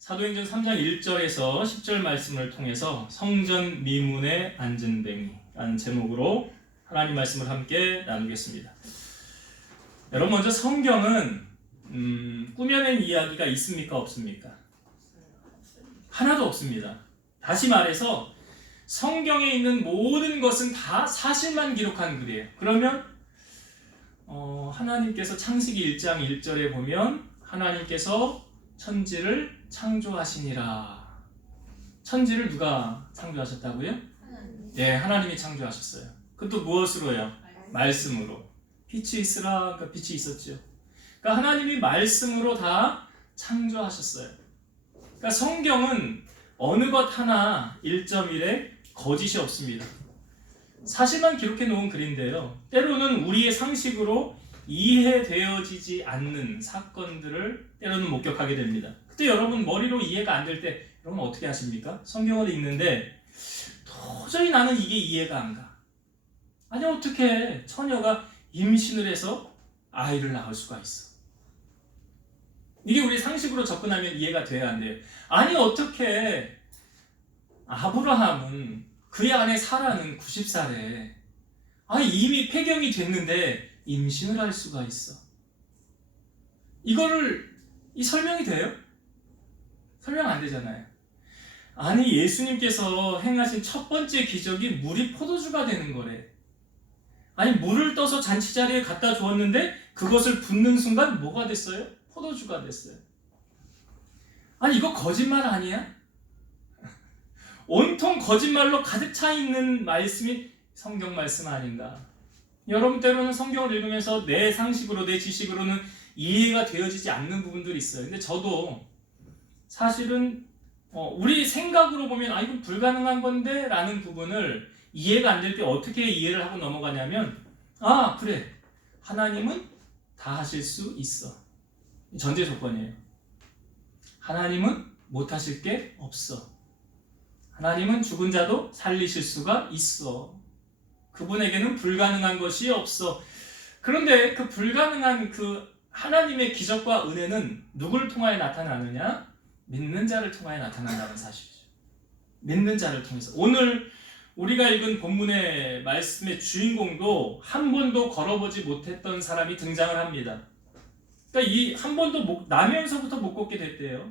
사도행전 3장 1절에서 10절 말씀을 통해서 성전 미문에 앉은 뱅이라는 제목으로 하나님 말씀을 함께 나누겠습니다. 여러분, 먼저 성경은 꾸며낸 이야기가 있습니까? 없습니까? 하나도 없습니다. 다시 말해서 성경에 있는 모든 것은 다 사실만 기록한 글이에요. 그러면 하나님께서 창세기 1장 1절에 보면 하나님께서 천지를 창조하시니라. 천지를 누가 창조하셨다고요? 네, 하나님이 창조하셨어요. 그것도 무엇으로요? 말씀으로. 빛이 있으라. 그러니까 빛이 있었죠. 그러니까 하나님이 말씀으로 다 창조하셨어요. 그러니까 성경은 어느 것 하나 1.1에 거짓이 없습니다. 사실만 기록해 놓은 글인데요. 때로는 우리의 상식으로 이해되어지지 않는 사건들을 때로는 목격하게 됩니다. 그때 여러분 머리로 이해가 안 될 때 여러분 어떻게 하십니까? 성경을 읽는데 도저히 나는 이게 이해가 안 가. 아니, 어떻게 처녀가 임신을 해서 아이를 낳을 수가 있어? 이게 우리 상식으로 접근하면 이해가 돼야 안 돼요. 아니, 어떻게 아브라함은 그의 아내 사라는 90살에 이미 폐경이 됐는데 임신을 할 수가 있어? 이 설명이 돼요? 설명 안 되잖아요. 아니, 예수님께서 행하신 첫 번째 기적이 물이 포도주가 되는 거래. 아니, 물을 떠서 잔치 자리에 갖다 주었는데 그것을 붓는 순간 뭐가 됐어요? 포도주가 됐어요. 아니, 이거 거짓말 아니야? 온통 거짓말로 가득 차 있는 말씀이 성경 말씀 아닌가? 여러분, 때로는 성경을 읽으면서 내 상식으로, 내 지식으로는 이해가 되어지지 않는 부분들이 있어요. 근데 저도 사실은 우리 생각으로 보면 이건 불가능한 건데 라는 부분을 이해가 안 될 때 어떻게 이해를 하고 넘어가냐면 그래, 하나님은 다 하실 수 있어. 전제 조건이에요. 하나님은 못 하실 게 없어. 하나님은 죽은 자도 살리실 수가 있어. 그분에게는 불가능한 것이 없어. 그런데 그 불가능한 그 하나님의 기적과 은혜는 누구를 통하여 나타나느냐? 믿는 자를 통하여 나타난다는 사실이죠. 믿는 자를 통해서. 오늘 우리가 읽은 본문의 말씀의 주인공도 한 번도 걸어보지 못했던 사람이 등장을 합니다. 그러니까 이 한 번도 나면서부터 못 걷게 됐대요.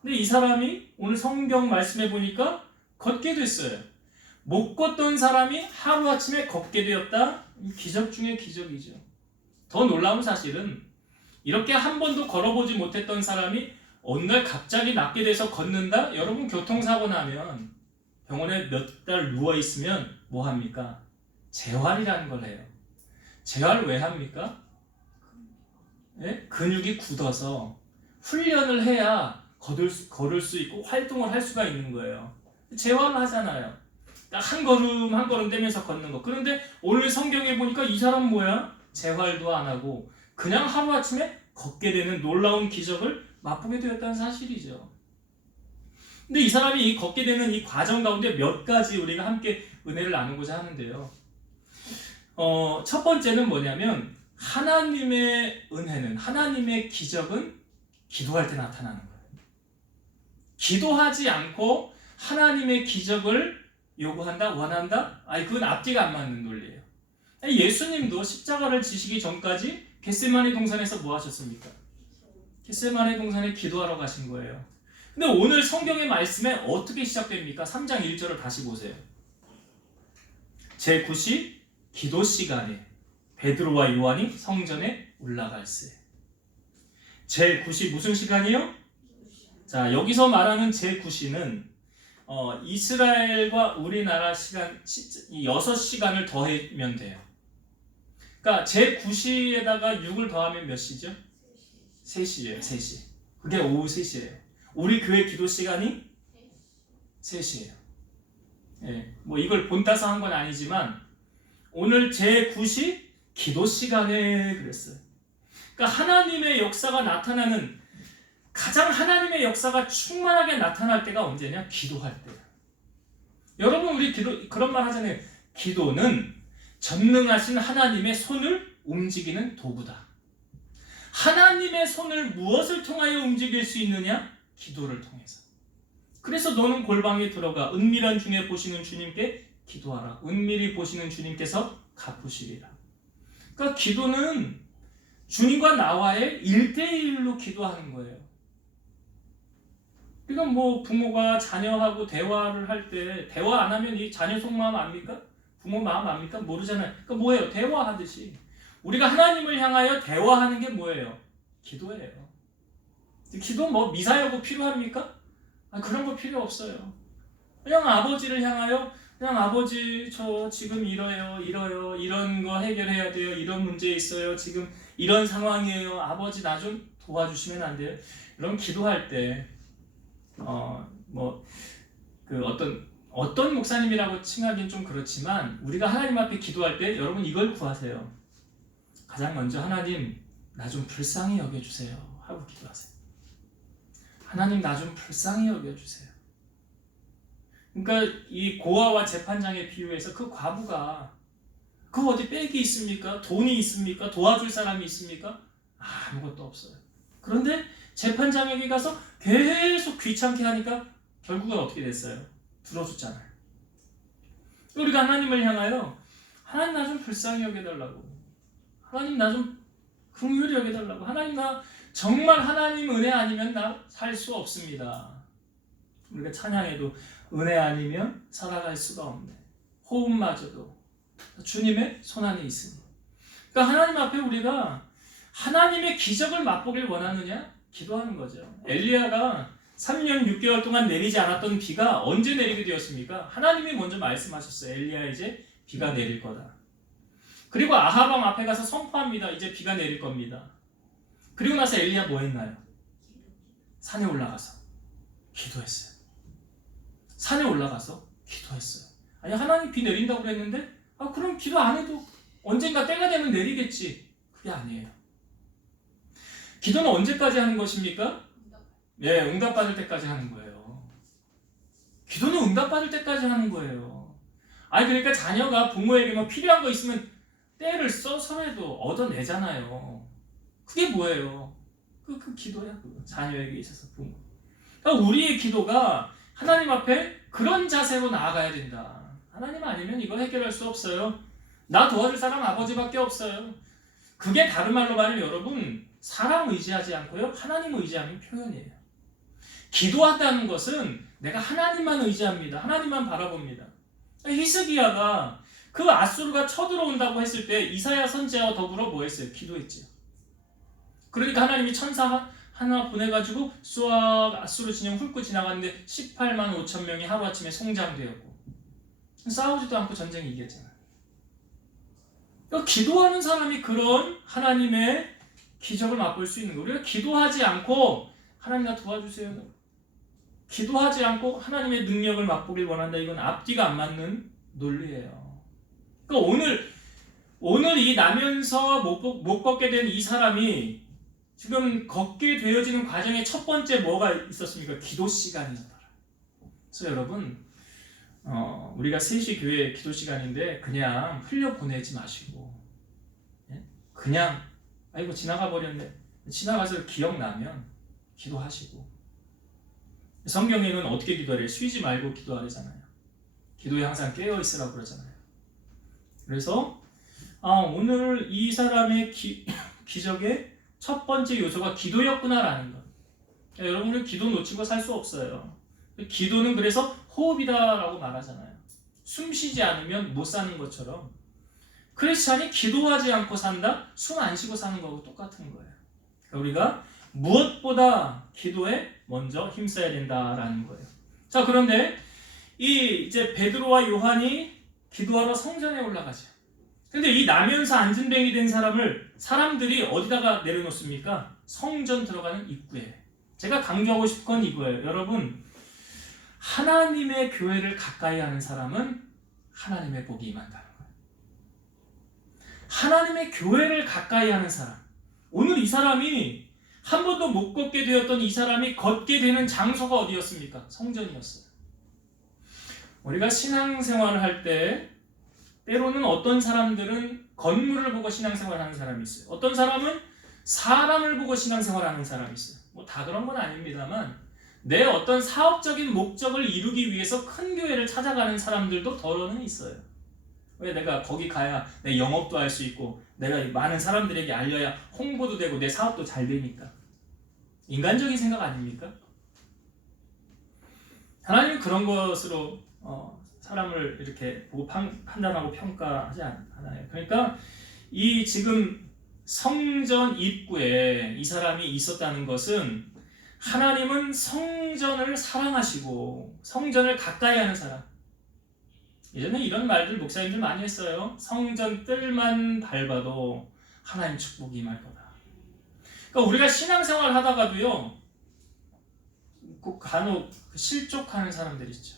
근데 이 사람이 오늘 성경 말씀에 보니까 걷게 됐어요. 못 걷던 사람이 하루아침에 걷게 되었다. 기적 중에 기적이죠. 더 놀라운 사실은 이렇게 한 번도 걸어보지 못했던 사람이 어느 날 갑자기 낫게 돼서 걷는다? 여러분, 교통사고 나면 병원에 몇 달 누워있으면 뭐 합니까? 재활이라는 걸 해요. 재활을 왜 합니까? 네? 근육이 굳어서 훈련을 해야 걸을 수 있고 활동을 할 수가 있는 거예요. 재활을 하잖아요. 딱 한 걸음 한 걸음 떼면서 걷는 거. 그런데 오늘 성경에 보니까 이 사람은 뭐야? 재활도 안 하고 그냥 하루아침에 걷게 되는 놀라운 기적을 맛보게 되었다는 사실이죠. 근데 이 사람이 이 걷게 되는 이 과정 가운데 몇 가지 우리가 함께 은혜를 나누고자 하는데요. 첫 번째는 뭐냐면 하나님의 은혜는, 하나님의 기적은 기도할 때 나타나는 거예요. 기도하지 않고 하나님의 기적을 요구한다, 원한다? 그건 앞뒤가 안 맞는 논리예요. 예수님도 십자가를 지시기 전까지 겟세마네 동산에서 뭐 하셨습니까? 겟세마네 동산에 기도하러 가신 거예요. 근데 오늘 성경의 말씀에 어떻게 시작됩니까? 3장 1절을 다시 보세요. 제9시 기도 시간에 베드로와 요한이 성전에 올라갈세. 제9시 무슨 시간이요? 자, 여기서 말하는 제9시는 이스라엘과 우리나라 시간 6시간을 더하면 돼요. 그러니까 제9시에다가 6을 더하면 몇 시죠? 3시예요. 3시. 그게 오후 3시예요. 우리 교회 기도 시간이 3시예요. 예, 뭐 이걸 본따서 한 건 아니지만 오늘 제9시 기도 시간에 그랬어요. 그러니까 하나님의 역사가 나타나는, 가장 하나님의 역사가 충만하게 나타날 때가 언제냐? 기도할 때야. 여러분, 우리 그런 말 하잖아요. 기도는 전능하신 하나님의 손을 움직이는 도구다. 하나님의 손을 무엇을 통하여 움직일 수 있느냐? 기도를 통해서. 그래서 너는 골방에 들어가 은밀한 중에 보시는 주님께 기도하라. 은밀히 보시는 주님께서 갚으시리라. 그러니까 기도는 주님과 나와의 1대1로 기도하는 거예요. 그러니까 뭐 부모가 자녀하고 대화를 할 때 대화 안 하면 이 자녀 속마음 압니까? 부모 마음 압니까? 모르잖아요. 그러니까 뭐예요? 대화하듯이 우리가 하나님을 향하여 대화하는 게 뭐예요? 기도예요. 기도 뭐 미사여구 필요합니까? 그런 거 필요 없어요. 그냥 아버지를 향하여 그냥 아버지 저 지금 이러요 이런 거 해결해야 돼요. 이런 문제 있어요. 지금 이런 상황이에요. 아버지 나 좀 도와주시면 안 돼요? 이런 기도할 때 어떤 목사님이라고 칭하기는 좀 그렇지만 우리가 하나님 앞에 기도할 때 여러분 이걸 구하세요. 가장 먼저 하나님 나 좀 불쌍히 여겨주세요 하고 기도하세요. 하나님 나 좀 불쌍히 여겨주세요. 그러니까 이 고아와 재판장의 비유에서 그 과부가 그 어디 빽이 있습니까? 돈이 있습니까? 도와줄 사람이 있습니까? 아무것도 없어요. 그런데 재판장에게 가서 계속 귀찮게 하니까 결국은 어떻게 됐어요? 들어줬잖아요. 우리가 하나님을 향하여 하나님 나 좀 불쌍히 여겨달라고, 하나님 나 좀 긍휼히 여겨달라고, 하나님 나 정말 하나님 은혜 아니면 나 살 수 없습니다. 우리가 찬양해도 은혜 아니면 살아갈 수가 없네. 호흡마저도 주님의 손안에 있으니. 그러니까 하나님 앞에 우리가 하나님의 기적을 맛보길 원하느냐? 기도하는 거죠. 엘리야가 3년 6개월 동안 내리지 않았던 비가 언제 내리게 되었습니까? 하나님이 먼저 말씀하셨어요. 엘리야 이제 비가 내릴 거다. 그리고 아합 왕 앞에 가서 선포합니다. 이제 비가 내릴 겁니다. 그리고 나서 엘리야 뭐 했나요? 산에 올라가서 기도했어요. 산에 올라가서 기도했어요. 아니 하나님 비 내린다고 그랬는데 그럼 기도 안 해도 언젠가 때가 되면 내리겠지. 그게 아니에요. 기도는 언제까지 하는 것입니까? 예, 응답받을 때까지 하는 거예요. 기도는 응답받을 때까지 하는 거예요. 그러니까 자녀가 부모에게 뭐 필요한 거 있으면 때를 써서라도 얻어내잖아요. 그게 뭐예요? 그 기도야. 자녀에게 있어서 부모. 그러니까 우리의 기도가 하나님 앞에 그런 자세로 나아가야 된다. 하나님 아니면 이거 해결할 수 없어요. 나 도와줄 사람 아버지밖에 없어요. 그게 다른 말로 말하면 여러분 사람 의지하지 않고요 하나님 의지하는 표현이에요. 기도한다는 것은 내가 하나님만 의지합니다. 하나님만 바라봅니다. 히스기야가 그 아수르가 쳐들어온다고 했을 때 이사야 선지자와 더불어 뭐 했어요? 기도했지요. 그러니까 하나님이 천사 하나 보내가지고 쏘아 아수르 진영 훑고 지나갔는데 18만 5천 명이 하루아침에 송장되었고 싸우지도 않고 전쟁이 이겼잖아요. 그러니까 기도하는 사람이 그런 하나님의 기적을 맛볼 수 있는 거예요. 우리가 기도하지 않고 하나님 나 도와주세요. 기도하지 않고 하나님의 능력을 맛보길 원한다. 이건 앞뒤가 안 맞는 논리예요. 그러니까 오늘 이 나면서 못 걷게 된 이 사람이 지금 걷게 되어지는 과정의 첫 번째 뭐가 있었습니까? 기도 시간이었더라. 그래서 여러분 우리가 3시 교회 기도 시간인데 그냥 흘려보내지 마시고 그냥 아이고 지나가 버렸네. 지나가서 기억나면 기도하시고. 성경에는 어떻게 기도하래요? 쉬지 말고 기도하래잖아요. 기도에 항상 깨어있으라고 그러잖아요. 그래서 오늘 이 사람의 기적의 첫 번째 요소가 기도였구나라는 것. 여러분은 기도 놓치고 살 수 없어요. 기도는 그래서 호흡이다라고 말하잖아요. 숨 쉬지 않으면 못 사는 것처럼 크리스찬이 기도하지 않고 산다? 숨 안 쉬고 사는 거하고 똑같은 거예요. 그러니까 우리가 무엇보다 기도에 먼저 힘써야 된다라는 거예요. 자, 그런데 이제 베드로와 요한이 기도하러 성전에 올라가죠. 근데 이 나면서 안진뱅이 된 사람들이 어디다가 내려놓습니까? 성전 들어가는 입구에. 제가 강조하고 싶은 건 이거예요. 여러분, 하나님의 교회를 가까이 하는 사람은 하나님의 복이 임한다는 거예요. 하나님의 교회를 가까이 하는 사람. 오늘 이 사람이 한 번도 못 걷게 되었던 이 사람이 걷게 되는 장소가 어디였습니까? 성전이었어요. 우리가 신앙생활을 할 때 때로는 어떤 사람들은 건물을 보고 신앙생활을 하는 사람이 있어요. 어떤 사람은 사람을 보고 신앙생활을 하는 사람이 있어요. 뭐 다 그런 건 아닙니다만 내 어떤 사업적인 목적을 이루기 위해서 큰 교회를 찾아가는 사람들도 더러는 있어요. 왜? 내가 거기 가야 내 영업도 할 수 있고 내가 많은 사람들에게 알려야 홍보도 되고 내 사업도 잘 되니까. 인간적인 생각 아닙니까? 하나님은 그런 것으로 사람을 이렇게 보고 판단하고 평가하지 않아요. 그러니까 이 지금 성전 입구에 이 사람이 있었다는 것은 하나님은 성전을 사랑하시고 성전을 가까이 하는 사람. 예전에 이런 말들 목사님들 많이 했어요. 성전 뜰만 밟아도 하나님 축복이 임할 거다. 그러니까 우리가 신앙생활 하다가도요, 꼭 간혹 실족하는 사람들 있죠.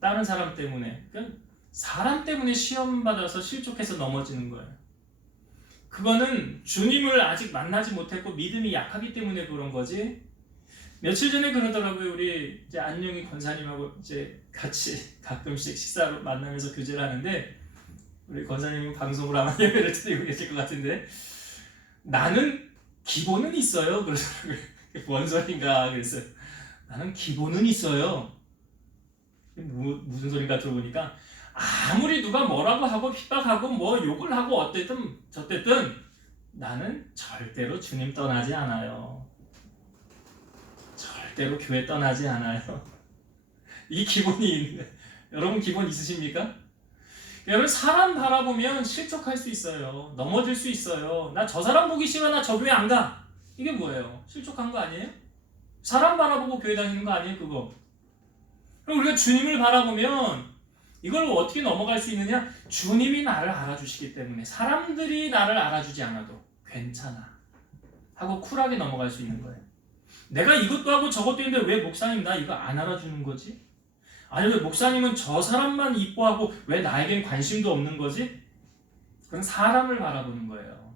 다른 사람 때문에, 그러니까 사람 때문에 시험 받아서 실족해서 넘어지는 거예요. 그거는 주님을 아직 만나지 못했고 믿음이 약하기 때문에 그런 거지. 며칠 전에 그러더라고요. 우리 이제 안녕희 권사님하고 이제 같이 가끔씩 식사로 만나면서 교제를 하는데, 우리 권사님은 방송으로 아마 예배를 드리고 계실 것 같은데, 나는 기본은 있어요. 그러더라고요. 뭔 소린가 그랬어요. 나는 기본은 있어요. 무슨 소린가 들어보니까 아무리 누가 뭐라고 하고 핍박하고 뭐 욕을 하고 어쨌든 저쨌든 나는 절대로 주님 떠나지 않아요. 절대로 교회 떠나지 않아요. 이 기본이 있는데 여러분 기본 있으십니까? 여러분 사람 바라보면 실족할 수 있어요. 넘어질 수 있어요. 나 저 사람 보기 싫어. 나 저 교회 안 가. 이게 뭐예요? 실족한 거 아니에요? 사람 바라보고 교회 다니는 거 아니에요? 그거. 그럼 우리가 주님을 바라보면 이걸 어떻게 넘어갈 수 있느냐? 주님이 나를 알아주시기 때문에 사람들이 나를 알아주지 않아도 괜찮아 하고 쿨하게 넘어갈 수 있는 거예요. 내가 이것도 하고 저것도 했는데 왜 목사님 나 이거 안 알아주는 거지? 아니 왜 목사님은 저 사람만 이뻐하고 왜 나에겐 관심도 없는 거지? 그건 사람을 바라보는 거예요.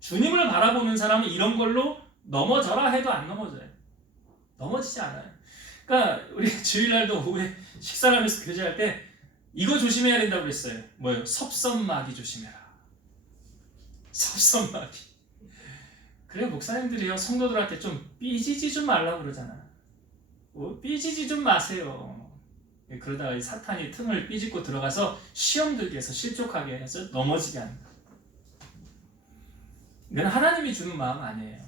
주님을 바라보는 사람은 이런 걸로 넘어져라 해도 안 넘어져요. 넘어지지 않아요. 그러니까 우리 주일날도 오후에 식사를 하면서 교제할 때 이거 조심해야 된다고 그랬어요. 뭐예요? 섭선마귀 조심해라. 섭선마귀. 그래 목사님들이요 성도들한테 좀 삐지지 좀 말라고 그러잖아. 삐지지 좀 마세요. 그러다가 사탄이 틈을 삐짓고 들어가서 시험 들게 해서 실족하게 해서 넘어지게 한다. 이건 하나님이 주는 마음 아니에요.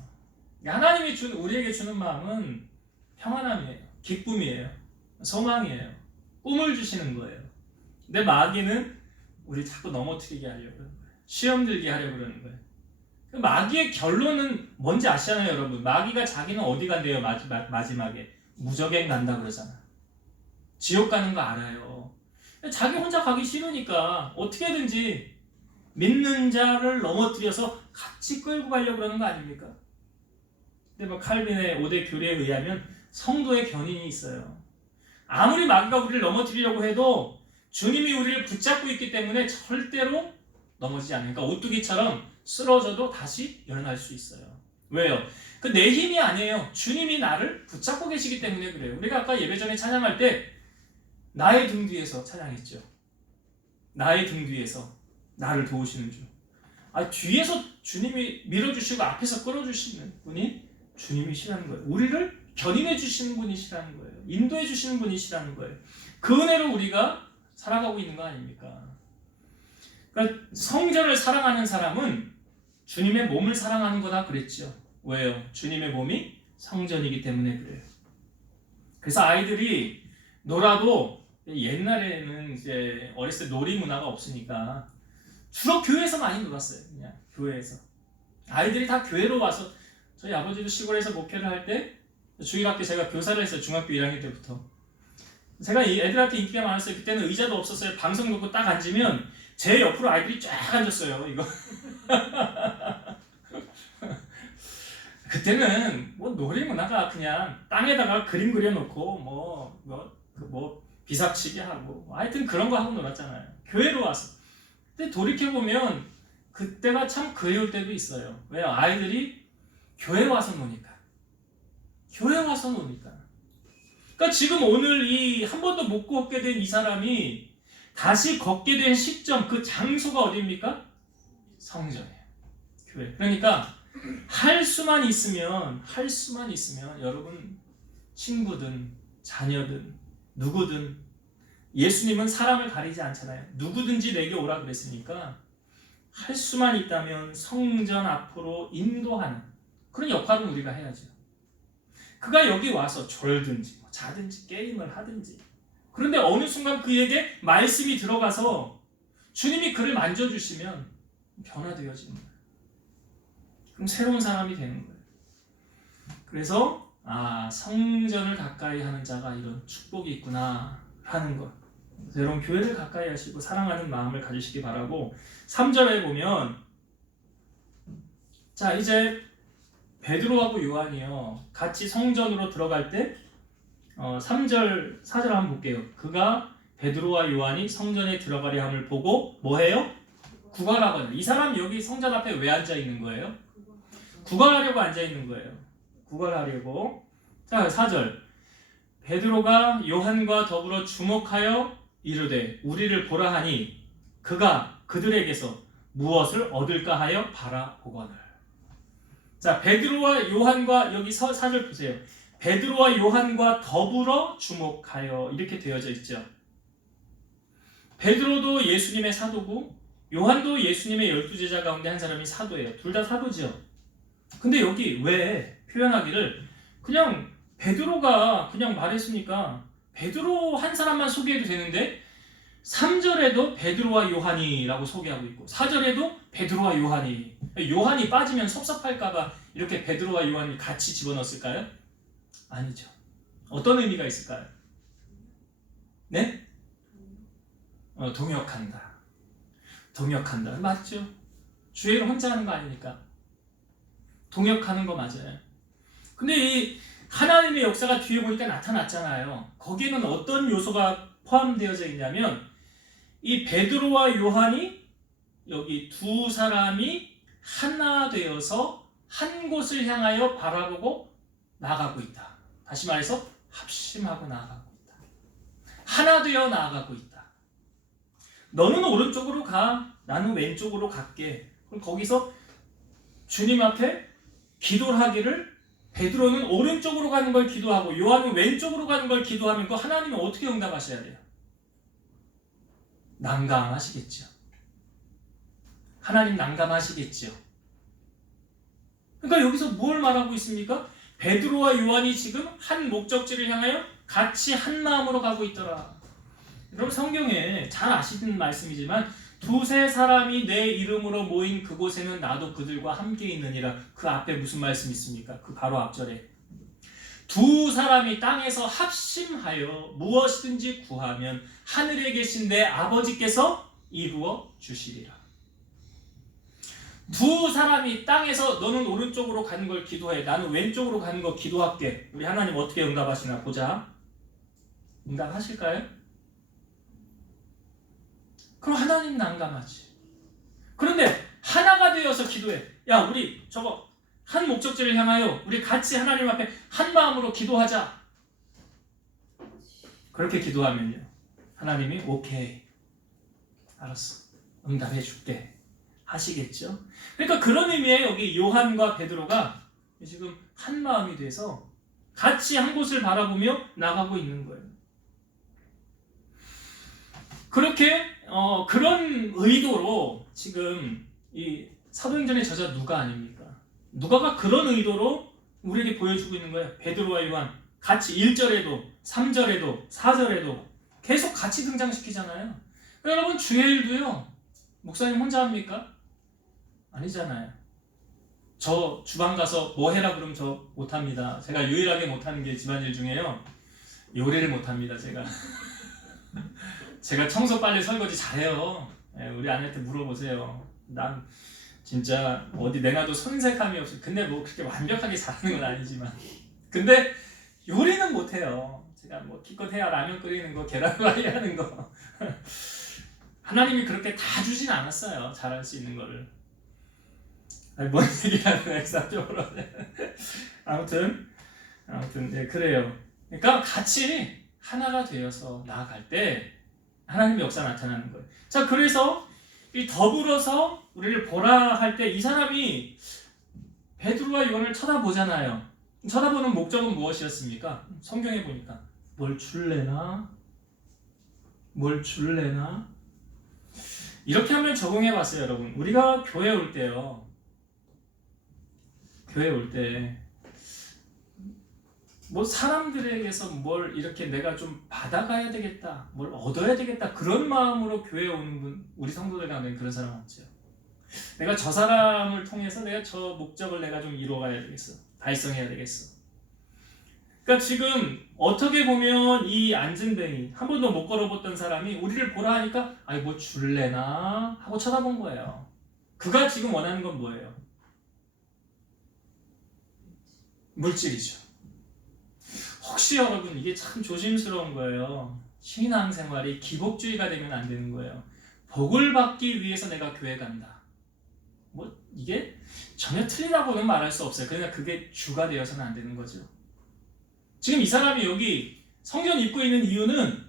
하나님이 우리에게 주는 마음은 평안함이에요. 기쁨이에요. 소망이에요. 꿈을 주시는 거예요. 근데 마귀는 우리 자꾸 넘어뜨리게 하려고 그러는 거예요. 시험 들게 하려고 그러는 거예요. 마귀의 결론은 뭔지 아시잖아요, 여러분. 마귀가 자기는 어디 간대요, 마지막에. 무적행 간다 그러잖아. 지옥 가는 거 알아요. 자기 혼자 가기 싫으니까 어떻게든지 믿는 자를 넘어뜨려서 같이 끌고 가려고 그러는 거 아닙니까? 근데 뭐 칼빈의 5대 교리에 의하면 성도의 견인이 있어요. 아무리 마귀가 우리를 넘어뜨리려고 해도 주님이 우리를 붙잡고 있기 때문에 절대로 넘어지지 않으니까 오뚜기처럼 쓰러져도 다시 일어날 수 있어요. 왜요? 그 내 힘이 아니에요. 주님이 나를 붙잡고 계시기 때문에 그래요. 우리가 아까 예배 전에 찬양할 때 나의 등 뒤에서 찬양했죠. 나의 등 뒤에서 나를 도우시는 주. 뒤에서 주님이 밀어주시고 앞에서 끌어주시는 분이 주님이시라는 거예요. 우리를 견인해 주시는 분이시라는 거예요. 인도해 주시는 분이시라는 거예요. 그 은혜로 우리가 살아가고 있는 거 아닙니까? 그러니까 성전을 사랑하는 사람은 주님의 몸을 사랑하는 거다 그랬죠. 왜요? 주님의 몸이 성전이기 때문에 그래요. 그래서 아이들이 놀아도 옛날에는 이제 어렸을 때 놀이 문화가 없으니까 주로 교회에서 많이 놀았어요. 그냥 교회에서. 아이들이 다 교회로 와서 저희 아버지도 시골에서 목회를 할 때 주일학교 제가 교사를 했어요. 중학교 1학년 때부터. 제가 이 애들한테 인기가 많았어요. 그때는 의자도 없었어요. 방석 놓고 딱 앉으면 제 옆으로 아이들이 쫙 앉았어요. 이거. 그때는 뭐 놀이 문화가 그냥 땅에다가 그림 그려놓고 뭐 비삭치기 하고 하여튼 그런 거 하고 놀았잖아요. 교회로 와서. 근데 돌이켜보면 그때가 참 그리울 때도 있어요. 왜요? 아이들이 교회 와서 노니까. 교회 와서 노니까. 그러니까 지금 오늘 이 한 번도 못 걷게 된 이 사람이 다시 걷게 된 시점, 그 장소가 어디입니까? 성전이에요. 교회. 그러니까 할 수만 있으면 여러분 친구든 자녀든 누구든 예수님은 사람을 가리지 않잖아요. 누구든지 내게 오라 그랬으니까 할 수만 있다면 성전 앞으로 인도하는 그런 역할은 우리가 해야죠. 그가 여기 와서 졸든지 자든지 게임을 하든지 그런데 어느 순간 그에게 말씀이 들어가서 주님이 그를 만져주시면 변화되어지는 거예요. 그럼 새로운 사람이 되는 거예요. 그래서 성전을 가까이 하는 자가 이런 축복이 있구나 하는 것. 여러분 교회를 가까이 하시고 사랑하는 마음을 가지시기 바라고 3절에 보면 자 이제 베드로하고 요한이요 같이 성전으로 들어갈 때 3절 4절 한번 볼게요. 그가 베드로와 요한이 성전에 들어가려 함을 보고 뭐해요? 구걸하거든요. 이 사람 여기 성전 앞에 왜 앉아 있는 거예요? 구걸하려고 앉아 있는 거예요. 구걸하려고. 자 4절 베드로가 요한과 더불어 주목하여 이르되 우리를 보라 하니 그가 그들에게서 무엇을 얻을까 하여 바라보거늘. 자 베드로와 요한과 여기 4절 보세요. 베드로와 요한과 더불어 주목하여 이렇게 되어져 있죠. 베드로도 예수님의 사도고 요한도 예수님의 12제자 가운데 한 사람이 사도예요. 둘 다 사도죠. 근데 여기 왜 표현하기를 그냥 베드로가 그냥 말했으니까 베드로 한 사람만 소개해도 되는데 3절에도 베드로와 요한이라고 소개하고 있고 4절에도 베드로와 요한이 빠지면 섭섭할까봐 이렇게 베드로와 요한이 같이 집어넣었을까요? 아니죠. 어떤 의미가 있을까요? 네? 동역한다. 맞죠? 주일을 혼자 하는 거 아니니까 동역하는 거 맞아요. 근데 이 하나님의 역사가 뒤에 보니까 나타났잖아요. 거기에는 어떤 요소가 포함되어져 있냐면 이 베드로와 요한이 여기 두 사람이 하나 되어서 한 곳을 향하여 바라보고 나아가고 있다. 다시 말해서 합심하고 나아가고 있다. 하나 되어 나아가고 있다. 너는 오른쪽으로 가, 나는 왼쪽으로 갈게. 그럼 거기서 주님 앞에 기도를 하기를 베드로는 오른쪽으로 가는 걸 기도하고 요한은 왼쪽으로 가는 걸 기도하면 그 하나님은 어떻게 응답하셔야 돼요? 난감하시겠죠. 하나님 난감하시겠죠. 그러니까 여기서 뭘 말하고 있습니까? 베드로와 요한이 지금 한 목적지를 향하여 같이 한 마음으로 가고 있더라. 여러분 성경에 잘 아시는 말씀이지만 두세 사람이 내 이름으로 모인 그곳에는 나도 그들과 함께 있느니라. 그 앞에 무슨 말씀이 있습니까? 그 바로 앞절에 두 사람이 땅에서 합심하여 무엇이든지 구하면 하늘에 계신 내 아버지께서 이루어 주시리라. 두 사람이 땅에서 너는 오른쪽으로 가는 걸 기도해, 나는 왼쪽으로 가는 거 기도할게. 우리 하나님 어떻게 응답하시나 보자. 응답하실까요? 그럼 하나님 난감하지. 그런데 하나가 되어서 기도해. 야 우리 저거 한 목적지를 향하여 우리 같이 하나님 앞에 한 마음으로 기도하자. 그렇게 기도하면요 하나님이 오케이 알았어 응답해 줄게 하시겠죠. 그러니까 그런 의미의 여기 요한과 베드로가 지금 한 마음이 돼서 같이 한 곳을 바라보며 나가고 있는 거예요. 그렇게 그런 의도로 지금 이 사도행전의 저자 누가 아닙니까? 누가가 그런 의도로 우리에게 보여주고 있는 거예요. 베드로와 요한 같이 1절에도 3절에도 4절에도 계속 같이 등장시키잖아요. 여러분 주일도요 목사님 혼자 합니까? 아니잖아요. 저 주방 가서 뭐 해라 그러면 저 못합니다. 제가 유일하게 못하는 게 집안일 중에요 요리를 못합니다. 제가 청소 빨래 설거지 잘해요. 우리 아내한테 물어보세요. 난 진짜 어디 내놔도 손색함이 없어요. 근데 뭐 그렇게 완벽하게 잘하는 건 아니지만 근데 요리는 못해요. 제가 뭐 기껏 해야 라면 끓이는 거 계란후라이 하는 거 하나님이 그렇게 다 주진 않았어요. 잘할 수 있는 거를. 아니 뭔 얘기하는 거야 ex사적으로. 아무튼 네, 그래요. 그러니까 같이 하나가 되어서 나아갈 때 하나님의 역사 나타나는 거예요. 자 그래서 이 더불어서 우리를 보라 할 때 이 사람이 베드로와 요한을 쳐다보잖아요. 쳐다보는 목적은 무엇이었습니까? 성경에 보니까 뭘 줄래나? 뭘 줄래나? 이렇게 한번 적응해 봤어요, 여러분. 우리가 교회 올 때요. 교회 올 때 뭐 사람들에게서 뭘 이렇게 내가 좀 받아가야 되겠다, 뭘 얻어야 되겠다 그런 마음으로 교회에 오는 분, 우리 성도들 가운데 그런 사람 없죠. 내가 저 사람을 통해서 내가 저 목적을 내가 좀 이루어가야 되겠어, 달성해야 되겠어. 그러니까 지금 어떻게 보면 이 안진뱅이 한 번도 못 걸어봤던 사람이 우리를 보라 하니까 아이 뭐 줄래나 하고 쳐다본 거예요. 그가 지금 원하는 건 뭐예요? 물질이죠. 혹시 여러분 이게 참 조심스러운 거예요. 신앙생활이 기복주의가 되면 안 되는 거예요. 복을 받기 위해서 내가 교회 간다. 뭐 이게 전혀 틀리다고는 말할 수 없어요. 그러나 그게 주가 되어서는 안 되는 거죠. 지금 이 사람이 여기 성전 입고 있는 이유는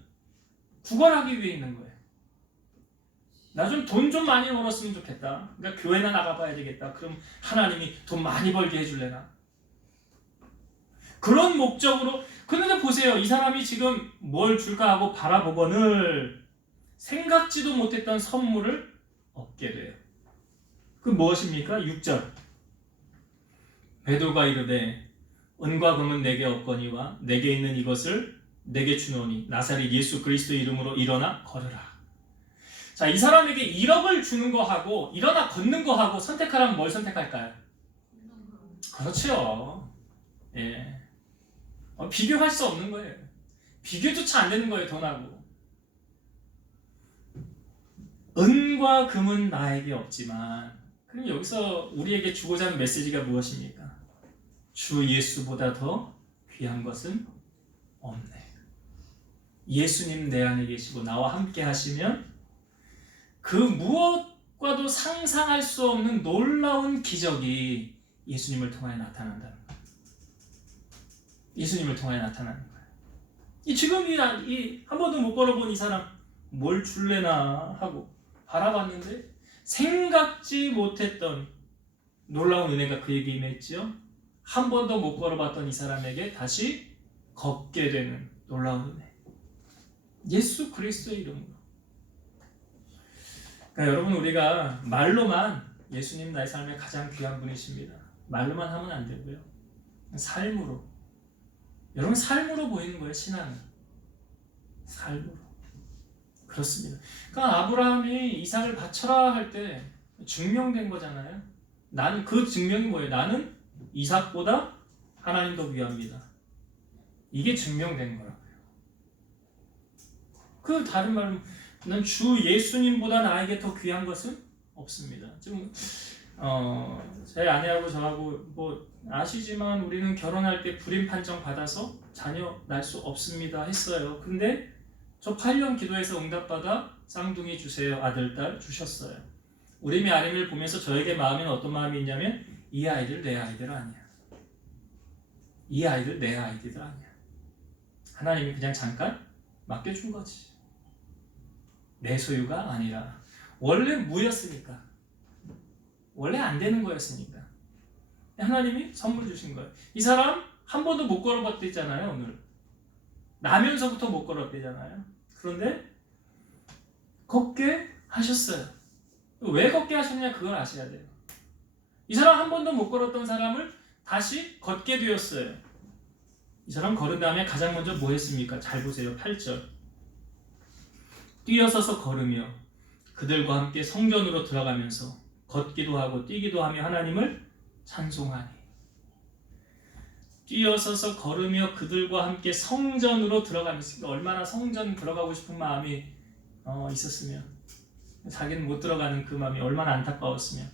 구걸하기 위해 있는 거예요. 나 좀 돈 좀 많이 벌었으면 좋겠다. 그러니까 교회나 나가봐야 되겠다. 그럼 하나님이 돈 많이 벌게 해줄래나? 그런 목적으로. 그런데 보세요. 이 사람이 지금 뭘 줄까 하고 바라보거늘 생각지도 못했던 선물을 얻게 돼요. 그 무엇입니까? 6절. 베드로가 이르되 은과 금은 내게 없거니와 내게 있는 이것을 내게 주노니 나사렛 예수 그리스도의 이름으로 일어나 걸으라. 자, 이 사람에게 1억을 주는 거하고 일어나 걷는 거하고 선택하라면 뭘 선택할까요? 그렇죠. 예. 비교할 수 없는 거예요. 비교조차 안 되는 거예요, 돈하고. 은과 금은 나에게 없지만, 그럼 여기서 우리에게 주고자 하는 메시지가 무엇입니까? 주 예수보다 더 귀한 것은 없네. 예수님 내 안에 계시고 나와 함께 하시면 그 무엇과도 상상할 수 없는 놀라운 기적이 예수님을 통하여 나타난다는 거예요. 예수님을 통하여 나타나는 거예요. 지금 한 번도 못 걸어본 이 사람 뭘 줄래나 하고 바라봤는데 생각지 못했던 놀라운 은혜가 그에게 임했지요. 한 번도 못 걸어봤던 이 사람에게 다시 걷게 되는 놀라운 은혜. 예수 그리스도의 이름으로. 그러니까 여러분, 우리가 말로만 예수님 나의 삶의 가장 귀한 분이십니다. 말로만 하면 안 되고요. 삶으로. 여러분, 삶으로 보이는 거예요, 신앙은. 삶으로. 그렇습니다. 그러니까 아브라함이 이삭을 바쳐라 할 때 증명된 거잖아요. 나는 그 증명이 뭐예요? 나는 이삭보다 하나님 더 귀합니다. 이게 증명된 거라고요. 그 다른 말은 난 주 예수님보다 나에게 더 귀한 것은 없습니다. 지금 제 아내하고 저하고 뭐 아시지만 우리는 결혼할 때 불임 판정 받아서 자녀 낳을 수 없습니다 했어요. 근데 저 8년 기도해서 응답받아 쌍둥이 주세요, 아들, 딸 주셨어요. 우리의 아내를 보면서 저에게 마음에는 어떤 마음이 있냐면 이 아이들 내 아이들 아니야. 이 아이들 내 아이들 아니야. 하나님이 그냥 잠깐 맡겨준 거지. 내 소유가 아니라. 원래 무였으니까. 원래 안 되는 거였으니까. 하나님이 선물 주신 거예요. 이 사람 한 번도 못 걸어봤대잖아요, 오늘. 나면서부터 못 걸었대잖아요. 그런데 걷게 하셨어요. 왜 걷게 하셨냐, 그걸 아셔야 돼요. 이 사람 한 번도 못 걸었던 사람을 다시 걷게 되었어요. 이 사람 걸은 다음에 가장 먼저 뭐 했습니까? 잘 보세요. 8절. 뛰어서서 걸으며 그들과 함께 성전으로 들어가면서 걷기도 하고 뛰기도 하며 하나님을 찬송하니. 뛰어서서 걸으며 그들과 함께 성전으로 들어가면서, 얼마나 성전 들어가고 싶은 마음이 있었으면, 자기는 못 들어가는 그 마음이 얼마나 안타까웠으면,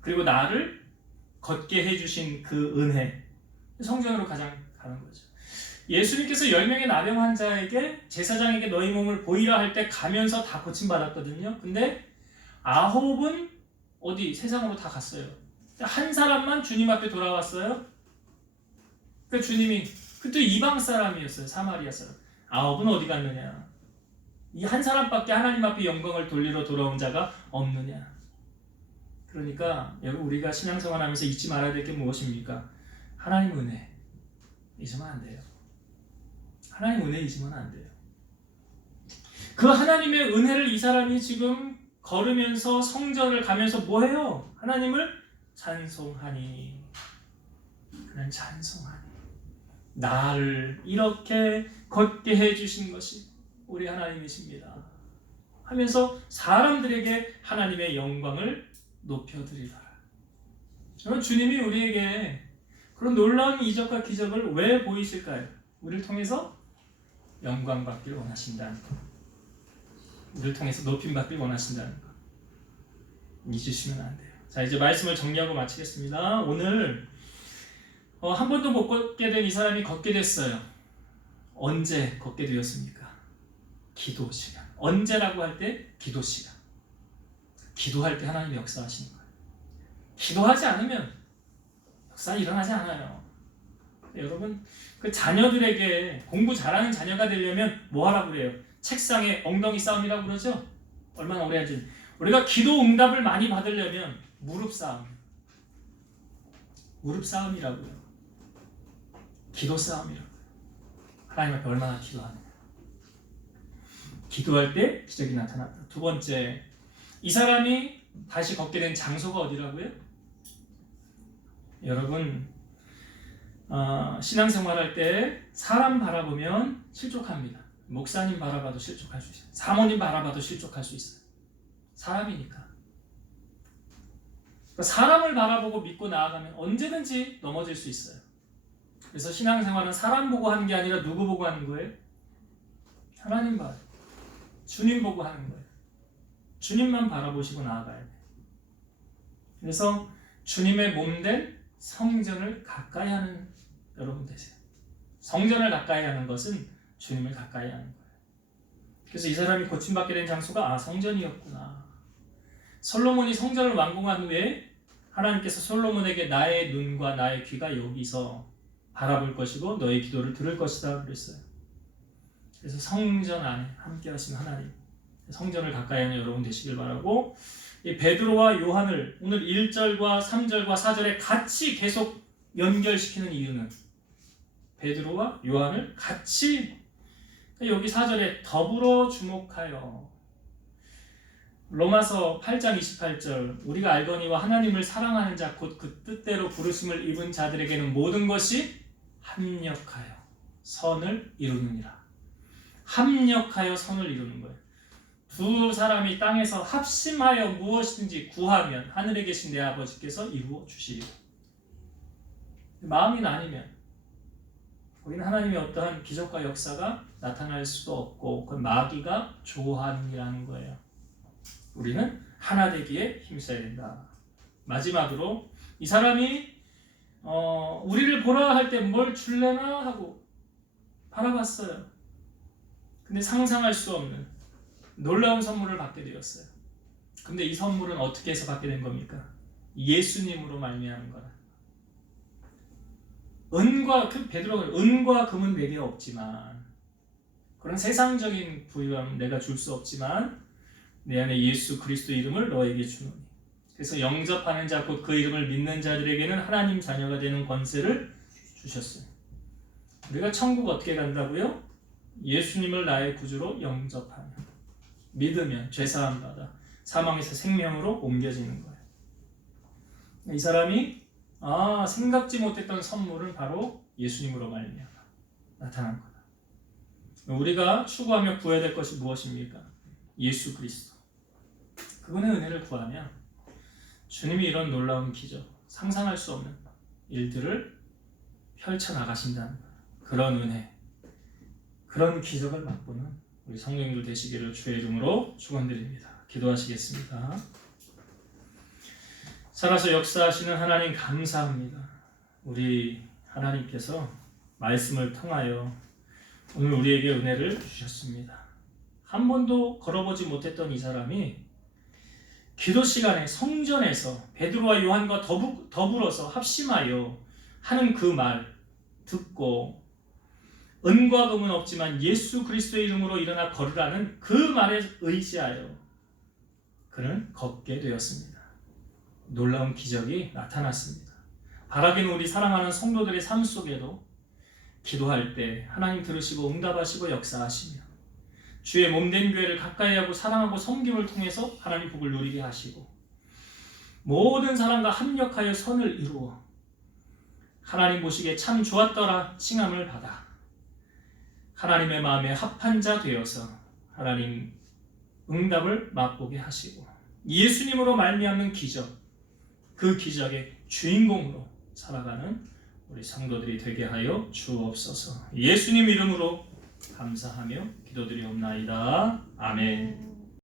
그리고 나를 걷게 해주신 그 은혜, 성전으로 가장 가는 거죠. 예수님께서 10명의 나병 환자에게, 제사장에게 너희 몸을 보이라 할 때 가면서 다 고침받았거든요. 근데 9은 어디 세상으로 다 갔어요. 한 사람만 주님 앞에 돌아왔어요. 그 주님이 그때 이방 사람이었어요. 사마리아 사람. 9은 어디 갔느냐? 이 한 사람밖에 하나님 앞에 영광을 돌리러 돌아온 자가 없느냐? 그러니까 우리가 신앙생활하면서 잊지 말아야 될 게 무엇입니까? 하나님 은혜 잊으면 안 돼요. 하나님 은혜 잊으면 안 돼요. 그 하나님의 은혜를 이 사람이 지금 걸으면서 성전을 가면서 뭐해요? 하나님을 찬송하니. 그는 찬송하니. 나를 이렇게 걷게 해주신 것이 우리 하나님이십니다 하면서 사람들에게 하나님의 영광을 높여드리라. 여러분, 주님이 우리에게 그런 놀라운 이적과 기적을 왜 보이실까요? 우리를 통해서 영광 받기를 원하신다는 것, 우리를 통해서 높임 받기를 원하신다는 것 잊으시면 안 돼요. 자, 이제 말씀을 정리하고 마치겠습니다. 오늘 한 번도 못 걷게 된 이 사람이 걷게 됐어요. 언제 걷게 되었습니까? 기도 시간. 언제라고 할 때 기도 시간. 기도할 때 하나님이 역사하시는 거예요. 기도하지 않으면 역사는 일어나지 않아요. 여러분, 그 자녀들에게 공부 잘하는 자녀가 되려면 뭐 하라고 그래요? 책상에 엉덩이 싸움이라고 그러죠? 얼마나 오래 하지? 우리가 기도 응답을 많이 받으려면 무릎 싸움. 무릎 싸움이라고요. 기도 싸움이라고요. 하나님 앞에 얼마나 기도하느냐. 기도할 때 기적이 나타났다. 두 번째, 이 사람이 다시 걷게 된 장소가 어디라고요? 여러분, 신앙생활할 때 사람 바라보면 실족합니다. 목사님 바라봐도 실족할 수 있어요. 사모님 바라봐도 실족할 수 있어요. 사람이니까. 사람을 바라보고 믿고 나아가면 언제든지 넘어질 수 있어요. 그래서 신앙생활은 사람 보고 하는 게 아니라 누구 보고 하는 거예요? 하나님 봐, 주님 보고 하는 거예요. 주님만 바라보시고 나아가야 돼요. 그래서 주님의 몸된 성전을 가까이 하는 여러분 되세요. 성전을 가까이 하는 것은 주님을 가까이 하는 거예요. 그래서 이 사람이 고침받게 된 장소가 성전이었구나. 솔로몬이 성전을 완공한 후에 하나님께서 솔로몬에게 나의 눈과 나의 귀가 여기서 바라볼 것이고 너의 기도를 들을 것이다 그랬어요. 그래서 성전 안에 함께 하신 하나님, 성전을 가까이 하는 여러분 되시길 바라고, 이 베드로와 요한을 오늘 1절과 3절과 4절에 같이 계속 연결시키는 이유는 베드로와 요한을 같이, 여기 4절에 더불어 주목하여, 로마서 8장 28절, 우리가 알거니와 하나님을 사랑하는 자 곧 그 뜻대로 부르심을 입은 자들에게는 모든 것이 합력하여 선을 이루느니라. 합력하여 선을 이루는 거예요. 두 사람이 땅에서 합심하여 무엇이든지 구하면 하늘에 계신 내 아버지께서 이루어 주시리라. 마음이 나뉘면 거기는 하나님의 어떠한 기적과 역사가 나타날 수도 없고 그 마귀가 조한이라는 거예요. 우리는 하나 되기에 힘써야 된다. 마지막으로 이 사람이 우리를 보라 할 때 뭘 줄래나 하고 바라봤어요. 근데 상상할 수 없는 놀라운 선물을 받게 되었어요. 근데 이 선물은 어떻게 해서 받게 된 겁니까? 예수님으로 말미암은 거라. 베드로가 은과 금은 내게 없지만, 그런 세상적인 부유함 내가 줄 수 없지만 내 안에 예수 그리스도 이름을 너에게 주노니. 그래서 영접하는 자 곧 그 이름을 믿는 자들에게는 하나님 자녀가 되는 권세를 주셨어요. 우리가 천국 어떻게 간다고요? 예수님을 나의 구주로 영접하면, 믿으면 죄사함 받아 사망에서 생명으로 옮겨지는 거예요. 이 사람이 생각지 못했던 선물은 바로 예수님으로 말미암아 나타난 거다. 우리가 추구하며 구해야 될 것이 무엇입니까? 예수 그리스도. 그분의 은혜를 구하면 주님이 이런 놀라운 기적, 상상할 수 없는 일들을 펼쳐나가신다는 거예요. 그런 은혜, 그런 기적을 맛보는 우리 성령님들 되시기를 주의 이름으로 축원드립니다. 기도하시겠습니다. 살아서 역사하시는 하나님 감사합니다. 우리 하나님께서 말씀을 통하여 오늘 우리에게 은혜를 주셨습니다. 한 번도 걸어보지 못했던 이 사람이 기도 시간에 성전에서 베드로와 요한과 더불어서 합심하여 하는 그 말 듣고, 은과 금은 없지만 예수 그리스도의 이름으로 일어나 걸으라는 그 말에 의지하여 그는 걷게 되었습니다. 놀라운 기적이 나타났습니다. 바라기는 우리 사랑하는 성도들의 삶 속에도 기도할 때 하나님 들으시고 응답하시고 역사하시며 주의 몸된 교회를 가까이 하고 사랑하고 섬김을 통해서 하나님 복을 누리게 하시고 모든 사람과 합력하여 선을 이루어 하나님 보시기에 참 좋았더라 칭함을 받아 하나님의 마음에 합한 자 되어서 하나님 응답을 맛보게 하시고 예수님으로 말미암는 기적, 그 기적의 주인공으로 살아가는 우리 성도들이 되게 하여 주옵소서. 예수님 이름으로 감사하며 기도드리옵나이다. 아멘.